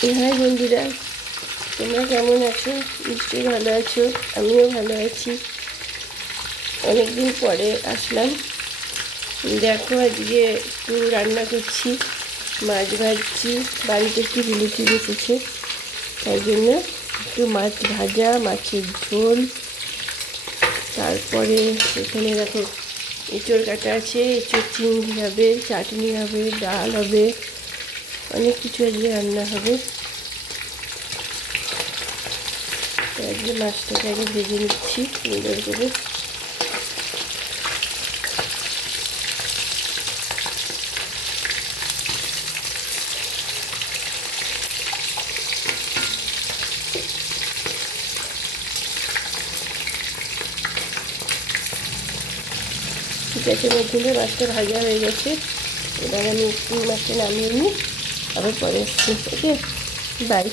High বন্ধুরা, তোমরা কেমন আছো? নিশ্চয়ই ভালো আছো, আমিও ভালো আছি। অনেকদিন পরে আসলাম। দেখো, আজকে একটু রান্না করছি, মাছ ভাজছি। বাড়িতে একটু রিলেটিভ এসেছে, তাই জন্য একটু মাছ ভাজা, মাছের ঝোল। তারপরে এখানে দেখো এঁচোড় কাটা আছে, এঁচোড় চিংড়ি হবে, চাটনি হবে, ডাল হবে, অনেক কিছু আজকে রান্না হবে। আজকে মাছটাকে আগে ভেজে নিচ্ছি সুন্দর করে। গ্যাসের মধ্যে মাছটা ভাজা হয়ে গেছে। এবার আমি একটু মাছটা নামিয়ে নিই, আবার পরে আসছি। ওকে, বাই।